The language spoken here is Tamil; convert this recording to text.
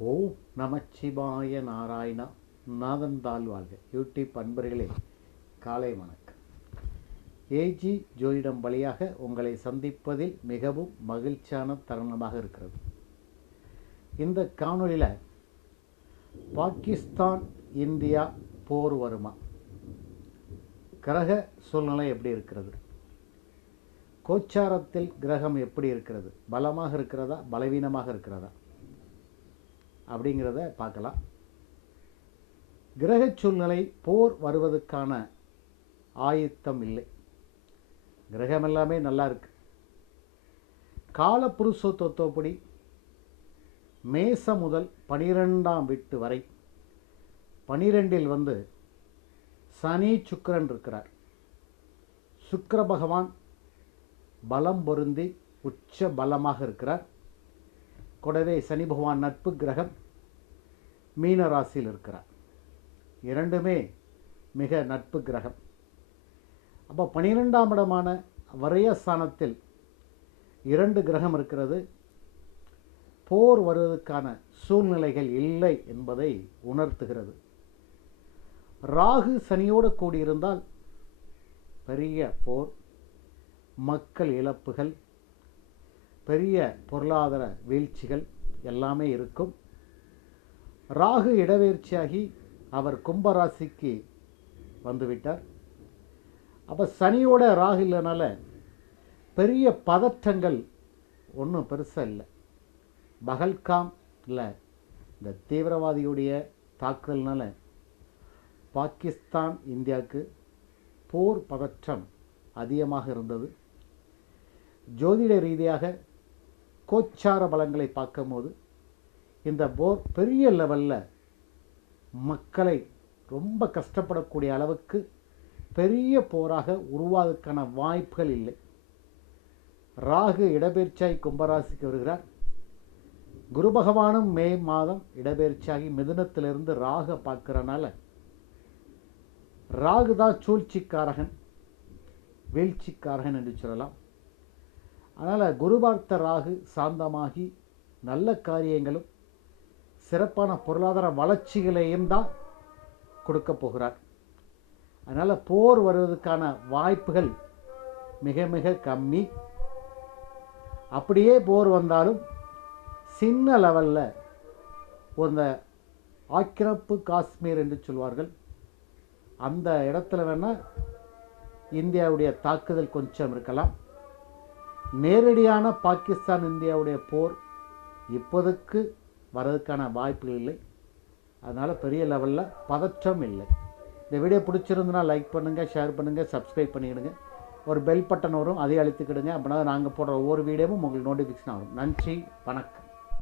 ஓம் நமச்சிவாய நாராயணா நாதன் தாழ்வாழ்க யூடியூப் அன்பர்களே காலை வணக்கம். ஏஜி ஜோதிடம் வழியாக உங்களை சந்திப்பதில் மிகவும் மகிழ்ச்சியான தருணமாக இருக்கிறது. இந்த காணொளியில் பாகிஸ்தான் இந்தியா போர் வருமா? கிரக சூழ்நிலை எப்படி இருக்கிறது? கோச்சாரத்தில் கிரகம் எப்படி இருக்கிறது? பலமாக இருக்கிறதா? பலவீனமாக இருக்கிறதா? அப்படிங்கிறத பார்க்கலாம். கிரக சூழ்நிலை போர் வருவதற்கான ஆயத்தம் இல்லை. கிரகம் எல்லாமே நல்லா இருக்கு. கால புருஷோத்தப்படி மேச முதல் பனிரெண்டாம் வீட்டு வரை பனிரெண்டில் வந்து சனி சுக்கிரன் இருக்கிறார். சுக்கர பகவான் பலம் பொருந்தி உச்ச பலமாக இருக்கிறார். கூடவே சனி பகவான் நட்பு கிரகம் மீன ராசியில் இருக்கிறார். இரண்டுமே மிக நட்பு கிரகம். அப்போ பனிரெண்டாம் இடமான வரையஸ்தானத்தில் இரண்டு கிரகம் இருக்கிறது. போர் வருவதற்கான சூழ்நிலைகள் இல்லை என்பதை உணர்த்துகிறது. ராகு சனியோடு கூடியிருந்தால் பெரிய போர் மக்கள் இழப்புகள் பெரிய பொருளாதார வீழ்ச்சிகள் எல்லாமே இருக்கும். ராகு இடவேர்ச்சியாகி அவர் கும்பராசிக்கு வந்துவிட்டார். அப்போ சனியோட ராகு இல்லைனால பெரிய பதற்றங்கள் ஒன்றும் பெருசாக இல்லை. பகல்காம் இல்லை. இந்த தீவிரவாதியுடைய தாக்குதல்னால பாகிஸ்தான் இந்தியாவுக்கு போர் பதற்றம் அதிகமாக இருந்தது. ஜோதிட ரீதியாக கோச்சார பலங்களை பார்க்கும்போது இந்த போர் பெரிய லெவலில் மக்களை ரொம்ப கஷ்டப்படக்கூடிய அளவுக்கு பெரிய போராக உருவாவதற்கான வாய்ப்புகள் இல்லை. ராகு இடப்பெயர்ச்சியாகி கும்பராசிக்கு வருகிறார். குரு பகவானும் மே மாதம் இடப்பெயர்ச்சியாகி மிதுனத்திலிருந்து ராக பார்க்குறனால ராகு தான் சூழ்ச்சிக்காரகன் வீழ்ச்சிக்காரகன் என்று சொல்லலாம். அதனால் குருபக்த ராகு சாந்தமாகி நல்ல காரியங்களும் சிறப்பான பொருளாதார வளர்ச்சிகளையும் தான் கொடுக்க போகிறார். அதனால் போர் வருவதற்கான வாய்ப்புகள் மிக மிக கம்மி. அப்படியே போர் வந்தாலும் சின்ன லெவலில் இந்த ஆக்கிரப்பு காஷ்மீர் என்று சொல்வார்கள். அந்த இடத்துல வேணால் இந்தியாவுடைய தாக்குதல் கொஞ்சம் இருக்கலாம். நேரடியான பாகிஸ்தான் இந்தியாவுடைய போர் இப்போதைக்கு வர்றதுக்கான வாய்ப்புகள் இல்லை. அதனால் பெரிய லெவலில் பதற்றம் இல்லை. இந்த வீடியோ பிடிச்சிருந்துன்னா லைக் பண்ணுங்கள் ஷேர் பண்ணுங்கள் சப்ஸ்கிரைப் பண்ணிக்கிடுங்க. ஒரு பெல் பட்டன் வரும் அதை அழுத்திக்கிடுங்க. அப்படின்னா நாங்கள் போடுற ஒவ்வொரு வீடியோவும் உங்களுக்கு நோட்டிஃபிகேஷன் ஆகும். நன்றி வணக்கம்.